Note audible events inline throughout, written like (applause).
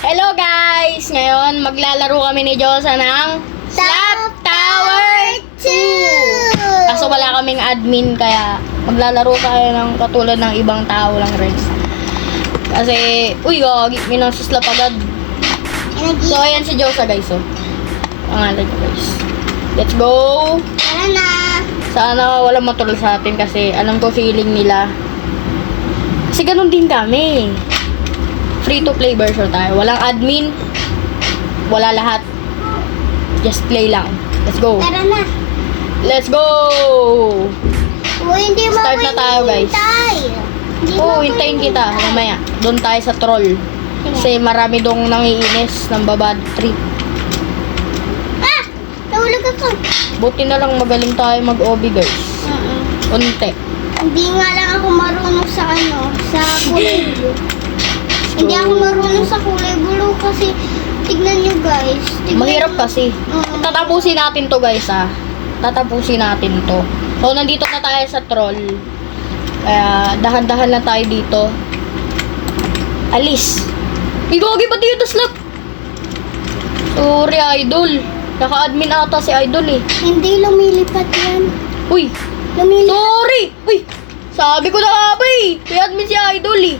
Hello guys! Ngayon, maglalaro kami ni Josa ng Slap Tower 2! Kaso wala kaming admin kaya maglalaro tayo ng katulad ng ibang tao lang rin. Kasi, uy, gagi, may nasuslap agad. So, ayan si Josa guys, oh. Pangalan niya guys. Let's go! Tara na! Sana walang matulog sa atin kasi alam ko feeling nila. Kasi ganun din kami. Free to play version tayo. Walang admin. Wala lahat. Just play lang. Let's go. Tara na! Let's go! Uy, hindi mo Start na tayo, guys. Hindi Oo, ako hintayin kita. Mamaya. Doon tayo sa troll. Kasi marami dong nangiinis ng babad trip. Ah! Nahulog ako. Buti na lang magaling tayo mag-OB guys. Unti. Hindi nga lang ako marunong sa ano, sa kulay. Hindi ako marunong sa kulay blue kasi tignan nyo guys. Tignan Mahirap kasi. Oo. Tatapusin natin to guys ah. Tatapusin natin to. So nandito na tayo sa troll. Kaya dahan-dahan lang tayo dito. Alis. Igogi pati yung slap. Sorry idol. Naka-admin ata si idol eh. Hindi lumilipat yan. Uy, Lumilipat. sorry. Uy, sabi ko na nga ba eh. May admin si idol eh.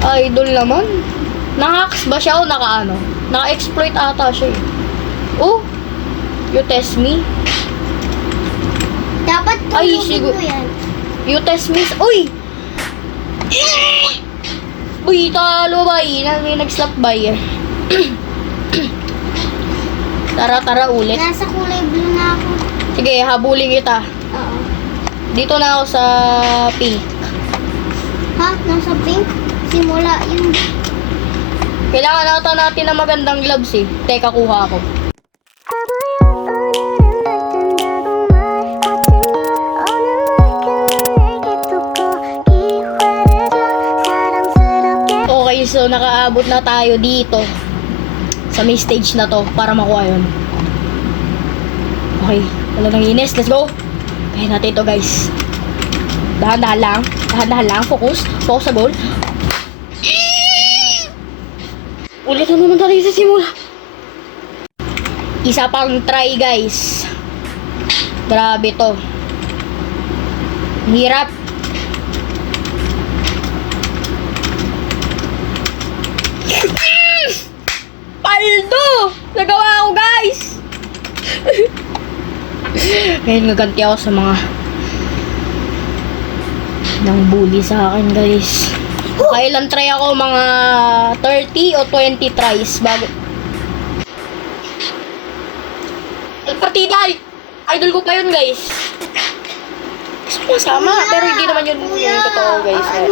Idol naman. Nahacks ba siya o naka ano? Naka-exploit ata siya eh. Oh, you test me. Dapat Ay, sigur- mo yan. You test me. Uy! Uy, talo ba eh? May nag-slap by eh. (clears throat) tara, tara ulit. Nasa kulay blue na ako. Sige, habulin kita. Oo. Dito na ako sa pink. Ha? Nasa pink? Simula yun. Kailangan nata natin ng magandang gloves eh. Teka, kuha ko. Okay, so nakaabot na tayo dito sa may stage na to para makuha yun. Okay, wala nang inis. Let's go! Kaya natin ito guys. Dahan-dahan lang. Dahan-dahan lang. Focus. Focus sa goal. Ulit na naman tayo sa simula. Isa pang try guys. Grabe to. Hirap. Paldo! Nagawa ko guys! (laughs) Ngayon naganti ako sa mga nang bully sa akin guys. Kailan try ako mga 30 o 20 tries bago El Partida! Idol ko pa yun guys. Gusto ko masama, pero hindi naman yun yung totoo guys. to.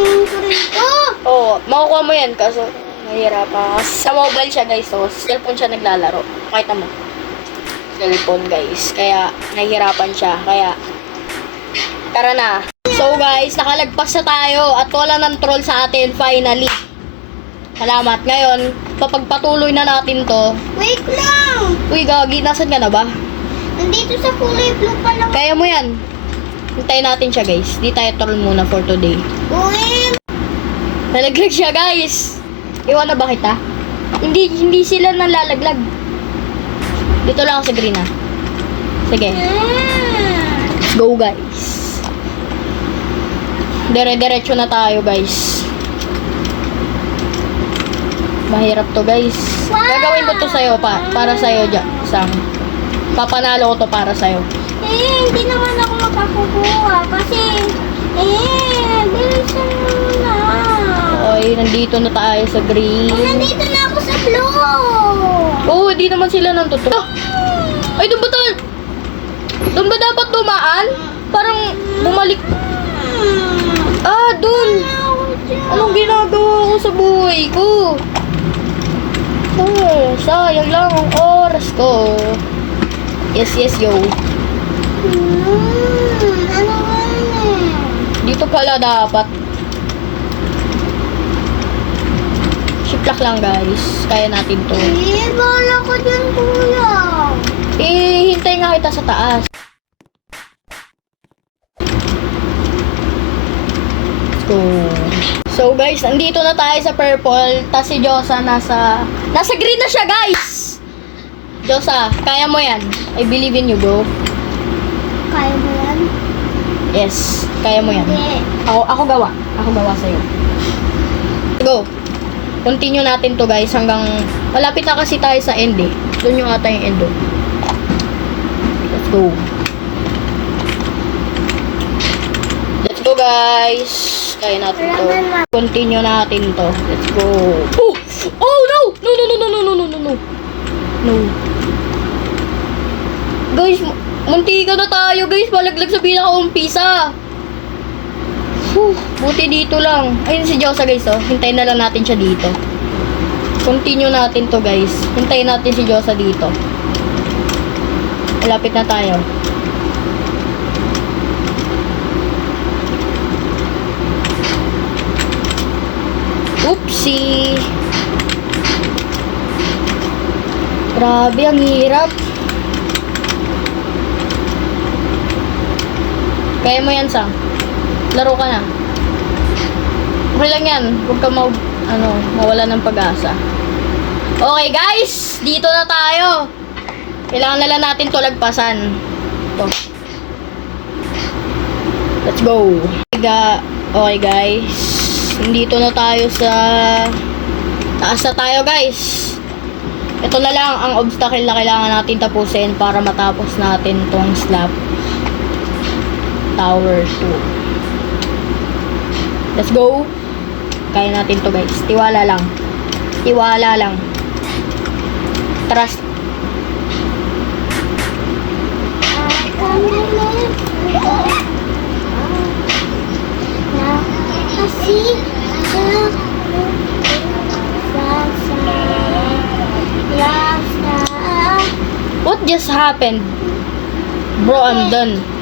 Oo, makukuha mo yan kaso mahirap pa. Sa mobile siya guys, so sa cellphone siya naglalaro. Pakita mo. Cellphone guys. Kaya nahihirapan siya. Kaya tara na. So guys, nakalagpas na tayo at wala ng troll sa atin finally. Salamat. Ngayon, papagpatuloy na natin to. Wait lang! Uy, Gagi, nasan ka na ba? Nandito sa kulay blue pa lang. Kaya mo yan. Hintayin natin siya guys. Di tayo troll muna for today. Uy! Nalaglag siya, guys. Iwan na ba kita? Hindi, hindi sila nalalaglag. Dito lang ako sa green, ah. Sige, Ah. Let's go, guys. Dire-diretso na tayo, guys. Mahirap to, guys. Wow! Gagawin ko to sa'yo, pa, para sa'yo, ja, Sam. Papanalo ko to para sa'yo. Eh, hindi naman ako makakukuha kasi, eh, bilisan mo na. Okay, nandito na tayo sa green. Nandito na ako sa blue. Oo, oh, di naman sila nang totoo. Ay, doon ba tayo? Doon ba dapat dumaan? Parang bumalik. Ah, doon. Anong ginagawa ko sa buhay ko? Oh, sayang lang ang oras ko. Yes, yes, yo. Ano ba? Dito pala dapat. Shiplak lang, guys. Kaya natin to. Eh, bahala ka dyan, kuya. Eh, hintay nga kita sa taas. Let's go. So guys, andito na tayo sa purple. Tapos si Josa nasa... Nasa green na siya guys! Josa, kaya mo yan. I believe in you, bro. Kaya mo yan? Yes, kaya mo yan. Hindi. Ako, ako gawa. Ako gawa sa'yo. Go. Continue natin to guys hanggang... Malapit na kasi tayo sa end eh. Doon yung ata yung end oh. Let's go. guys. Kaya natin to. Continue natin to. Let's go. Oh! Oh, no! No, no, no, no, no, no, no, no. No. No. Guys, muntikan na tayo, guys. Malaglag sa pinaka-umpisa. Whew, buti dito lang. Ayun si Josa, guys, oh. Hintayin na lang natin siya dito. Continue natin to, guys. Hintayin natin si Josa dito. Malapit na tayo. Oopsie. Grabe, ang hirap. Kaya mo yan, Sam. Laro ka na. Okay lang yan. Huwag ka mag, ano, mawala ng pag-asa. Okay, guys. Dito na tayo. Kailangan na lang natin to lagpasan. To. Let's go. Okay, guys. Dito na tayo sa... Taas na tayo, guys. Ito na lang ang obstacle na kailangan natin tapusin para matapos natin tong slap tower 2. Let's go. Kaya natin to guys. Tiwala lang. Tiwala lang. Trust. Kasi What just happened? Bro, I'm done.